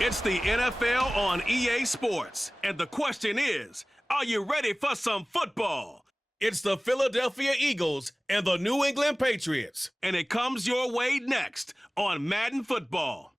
It's the NFL on EA Sports, and the question is, are you ready for some football? It's the Philadelphia Eagles and the New England Patriots, and it comes your way next on Madden Football.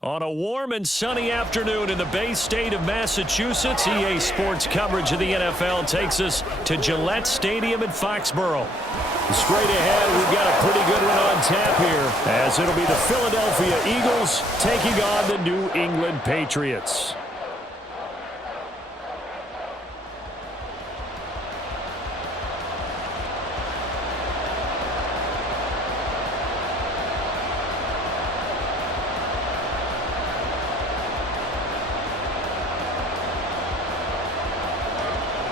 On a warm and sunny afternoon in the Bay State of Massachusetts, EA Sports coverage of the NFL takes us to Gillette Stadium in Foxborough. Straight ahead, we've got a pretty good one on tap here, as it'll be the Philadelphia Eagles taking on the New England Patriots.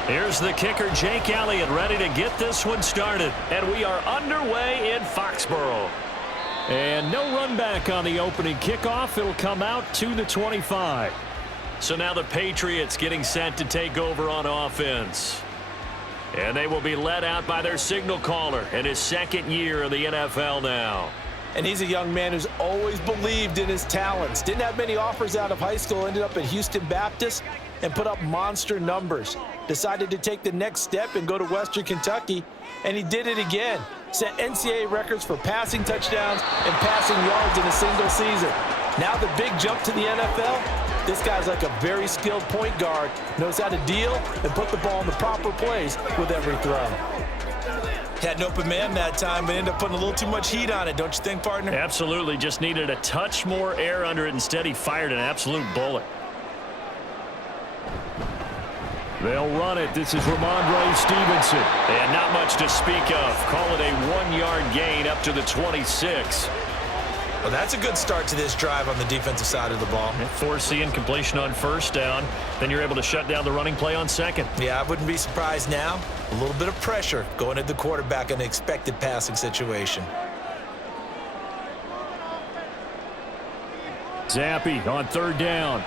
Here's the kicker, Jake Elliott, ready to get this one started. And we are underway in Foxborough. And no run back on the opening kickoff. It'll come out to the 25. So now the Patriots getting set to take over on offense. And they will be led out by their signal caller in his second year in the NFL now. And he's a young man who's always believed in his talents. Didn't have many offers out of high school, ended up at Houston Baptist and put up monster numbers. Decided to take the next step and go to Western Kentucky, and he did it again. Set NCAA records for passing touchdowns and passing yards in a single season. Now the big jump to the NFL. This guy's like a very skilled point guard, knows how to deal and put the ball in the proper place with every throw. Had an open man that time, but ended up putting a little too much heat on it, don't you think, partner? Absolutely. Just needed a touch more air under it. Instead, he fired an absolute bullet. They'll run it. This is Ramondre Stevenson. And not much to speak of. Call it a 1-yard gain up to the 26. Well, that's a good start to this drive on the defensive side of the ball. Force the incompletion on first down. Then you're able to shut down the running play on second. Yeah, I wouldn't be surprised now. A little bit of pressure going at the quarterback in an expected passing situation. Zappi on third down.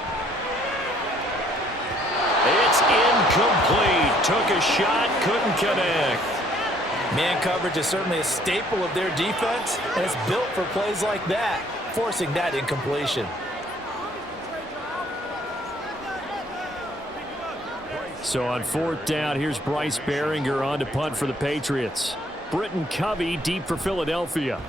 It's incomplete. Took a shot, couldn't connect. Man coverage is certainly a staple of their defense, and it's built for plays like that, forcing that incompletion. So on fourth down, here's Bryce Behringer on to punt for the Patriots. Britton Covey deep for Philadelphia.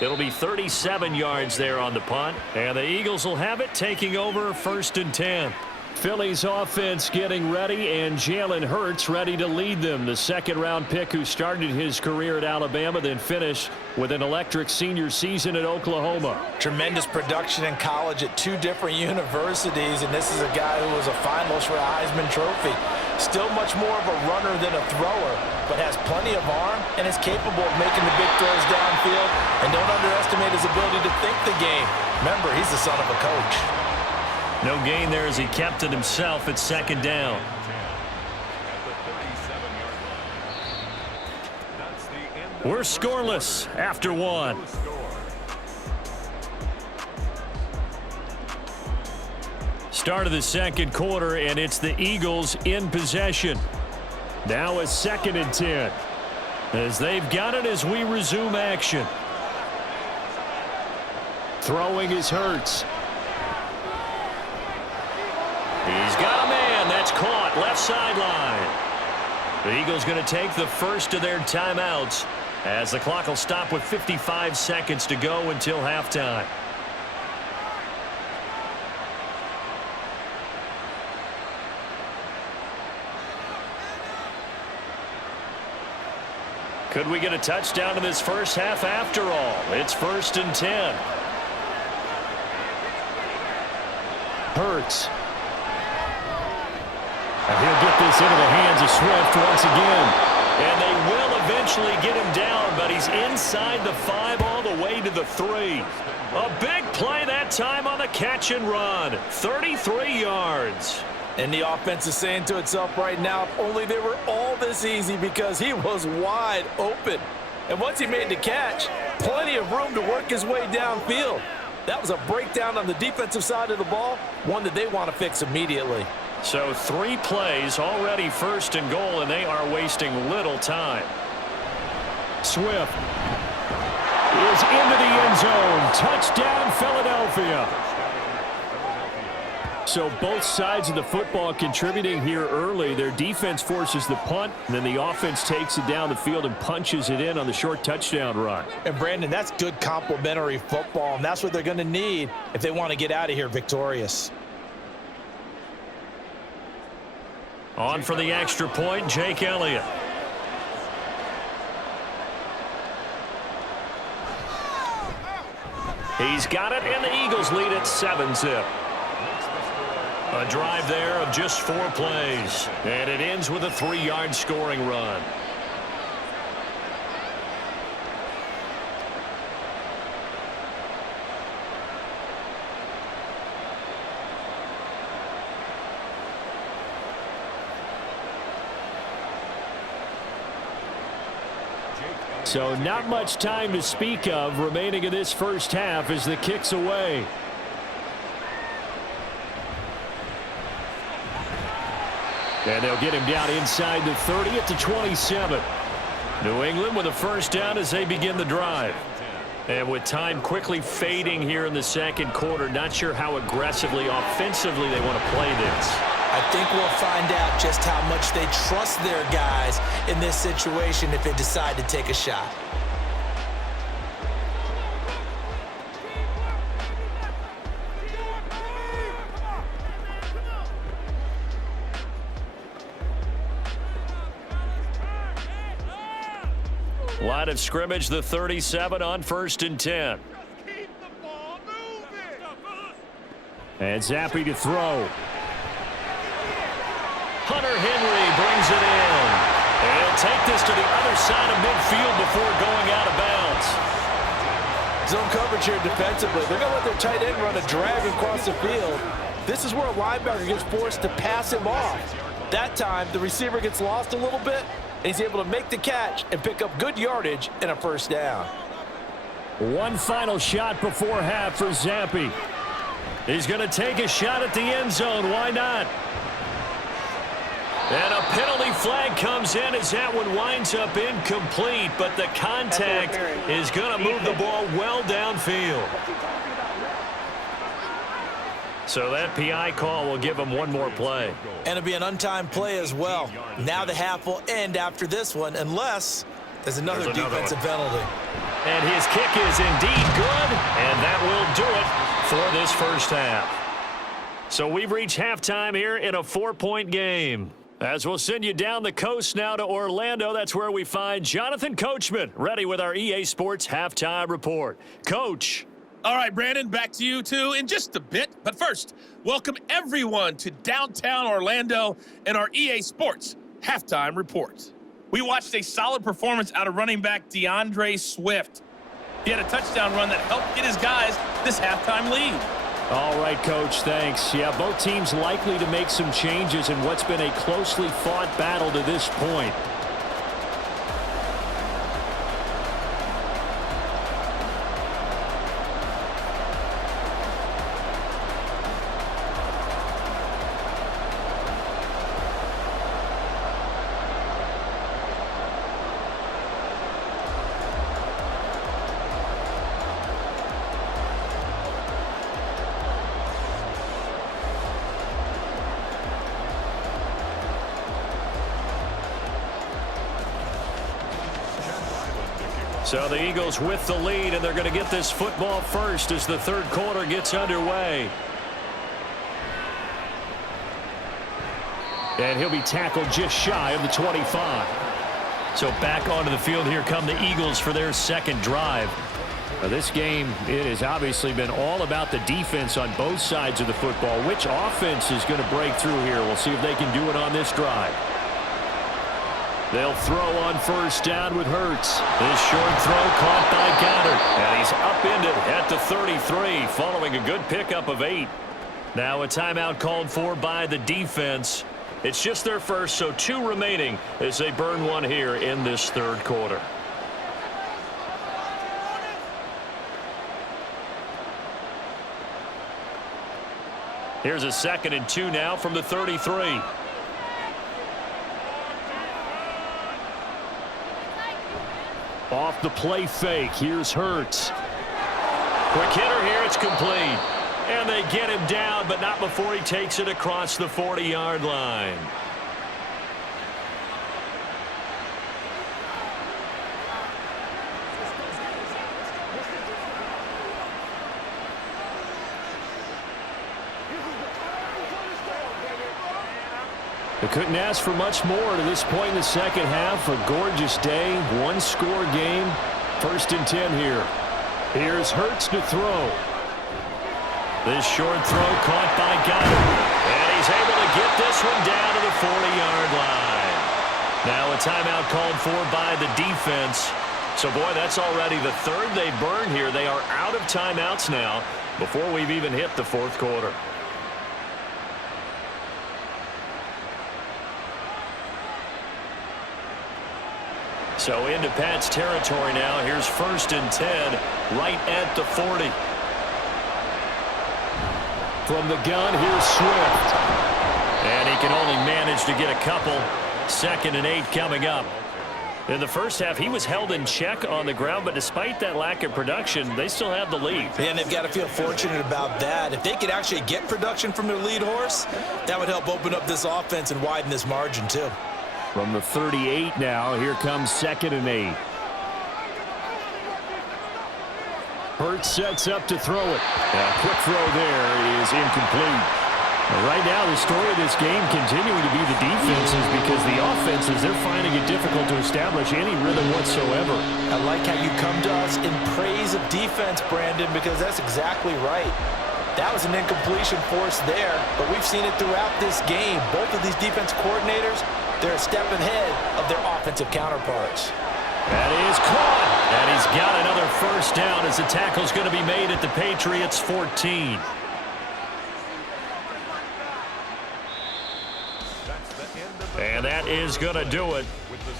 It'll be 37 yards there on the punt, and the Eagles will have it, taking over first and 10. Philly's offense getting ready, and Jalen Hurts ready to lead them. The second-round pick who started his career at Alabama, then finished with an electric senior season at Oklahoma. Tremendous production in college at 2 different universities, and this is a guy who was a finalist for a Heisman Trophy. Still much more of a runner than a thrower, but has plenty of arm and is capable of making the big throws downfield. And don't underestimate his ability to think the game. Remember, he's the son of a coach. No gain there as he kept it himself at second down. We're scoreless after 1. Start of the second quarter, and it's the Eagles in possession. Now a second and 10. As they've got it as we resume action. Throwing is Hurts. He's got a man. That's caught. Left sideline. The Eagles going to take the first of their timeouts as the clock will stop with 55 seconds to go until halftime. Could we get a touchdown in this first half after all? It's first and 10. Hurts. And he'll get this into the hands of Swift once again. And they will eventually get him down, but he's inside the 5 all the way to the 3. A big play that time on the catch and run. 33 yards. And the offense is saying to itself right now, if only they were all this easy, because he was wide open. And once he made the catch, plenty of room to work his way downfield. That was a breakdown on the defensive side of the ball, one that they want to fix immediately. So 3 plays already 1st and goal, and they are wasting little time. Swift is into the end zone. Touchdown, Philadelphia. So both sides of the football contributing here early. Their defense forces the punt, and then the offense takes it down the field and punches it in on the short touchdown run. And, Brandon, that's good complementary football, and that's what they're going to need if they want to get out of here victorious. On for the extra point, Jake Elliott. He's got it, and the Eagles lead at 7-zip. A drive there of just 4 plays, and it ends with a 3-yard scoring run. So not much time to speak of remaining in this first half as the kick's away. And they'll get him down inside the 30 at the 27. New England with a first down as they begin the drive. And with time quickly fading here in the second quarter, not sure how aggressively, offensively they want to play this. I think we'll find out just how much they trust their guys in this situation if they decide to take a shot. Line of scrimmage, the 37 on 1st and 10. And Zappi to throw. Hunter Henry brings it in. And he'll take this to the other side of midfield before going out of bounds. Zone coverage here defensively. They're going to let their tight end run a drag across the field. This is where a linebacker gets forced to pass him off. That time, the receiver gets lost a little bit, and he's able to make the catch and pick up good yardage and a first down. One final shot before half for Zappi. He's going to take a shot at the end zone. Why not? And a penalty flag comes in as that one winds up incomplete, but the contact is going to move the ball well downfield. So that PI call will give him one more play. And it'll be an untimed play as well. Now the half will end after this one, unless there's another defensive penalty. And his kick is indeed good, and that will do it for this first half. So we've reached halftime here in a 4-point game. As we'll send you down the coast now to Orlando, that's where we find Jonathan Coachman, ready with our EA Sports Halftime Report. Coach. All right, Brandon, back to you, too, in just a bit. But first, welcome everyone to downtown Orlando and our EA Sports Halftime Report. We watched a solid performance out of running back DeAndre Swift. He had a touchdown run that helped get his guys this halftime lead. All right, Coach, thanks. Yeah, both teams likely to make some changes in what's been a closely fought battle to this point. So the Eagles with the lead, and they're going to get this football first as the third quarter gets underway. And he'll be tackled just shy of the 25. So back onto the field, here come the Eagles for their second drive. Now this game, it has obviously been all about the defense on both sides of the football. Which offense is going to break through here? We'll see if they can do it on this drive. They'll throw on first down with Hurts. This short throw caught by Goddard. And he's upended at the 33 following a good pickup of 8. Now a timeout called for by the defense. It's just their first, so 2 remaining as they burn one here in this third quarter. Here's a 2nd and 2 now from the 33. Off the play fake. Here's Hurts. Quick hitter here. It's complete. And they get him down, but not before he takes it across the 40-yard line. They couldn't ask for much more to this point in the second half. A gorgeous day, one-score game. 1st and 10 here. Here's Hurts to throw. This short throw caught by Goddard. And he's able to get this one down to the 40-yard line. Now a timeout called for by the defense. So, boy, that's already the 3rd they burned here. They are out of timeouts now before we've even hit the 4th quarter. So into Pat's territory now. Here's 1st and 10 right at the 40. From the gun, here's Swift. And he can only manage to get a couple. 2nd and 8 coming up. In the first half, he was held in check on the ground, but despite that lack of production, they still have the lead. And they've got to feel fortunate about that. If they could actually get production from their lead horse, that would help open up this offense and widen this margin, too. From the 38 now, here comes 2nd and 8. Hurts sets up to throw it. A quick throw there is incomplete. Right now, the story of this game continuing to be the defenses, because the offenses, they're finding it difficult to establish any rhythm whatsoever. I like how you come to us in praise of defense, Brandon, because that's exactly right. That was an incompletion force there, but we've seen it throughout this game. Both of these defense coordinators, they're a step ahead of their offensive counterparts. That is caught, and he's got another 1st down as the tackle's going to be made at the Patriots 14. And that is going to do it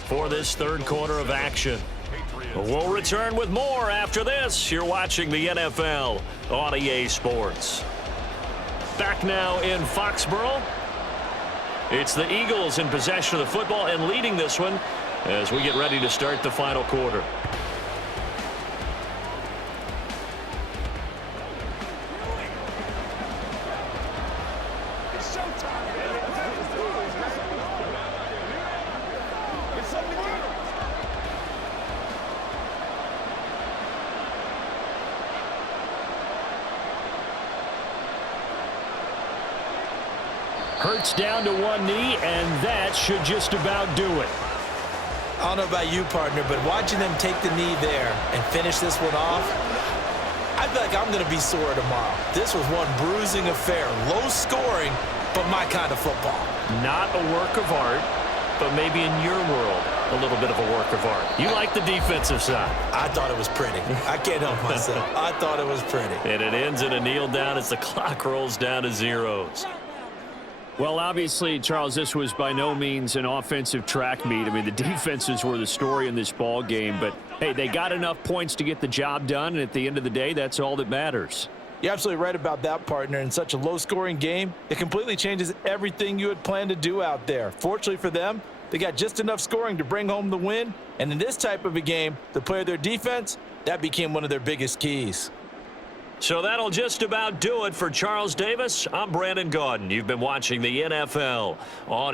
for this 3rd quarter of action. We'll return with more after this. You're watching the NFL on EA Sports. Back now in Foxborough. It's the Eagles in possession of the football and leading this one as we get ready to start the final quarter. Hurts down to one knee, and that should just about do it. I don't know about you, partner, but watching them take the knee there and finish this one off, I feel like I'm going to be sore tomorrow. This was one bruising affair. Low scoring, but my kind of football. Not a work of art, but maybe in your world, a little bit of a work of art. You like the defensive side. I thought it was pretty. I can't help myself. I thought it was pretty. And it ends in a kneel down as the clock rolls down to zeros. Well, obviously, Charles, this was by no means an offensive track meet. I mean, the defenses were the story in this ball game, but hey, they got enough points to get the job done, and at the end of the day, that's all that matters. You're absolutely right about that, partner. In such a low-scoring game, it completely changes everything you had planned to do out there. Fortunately for them, they got just enough scoring to bring home the win, and in this type of a game, to play their defense, that became one of their biggest keys. So that'll just about do it for Charles Davis. I'm Brandon Gaudin. You've been watching the NFL on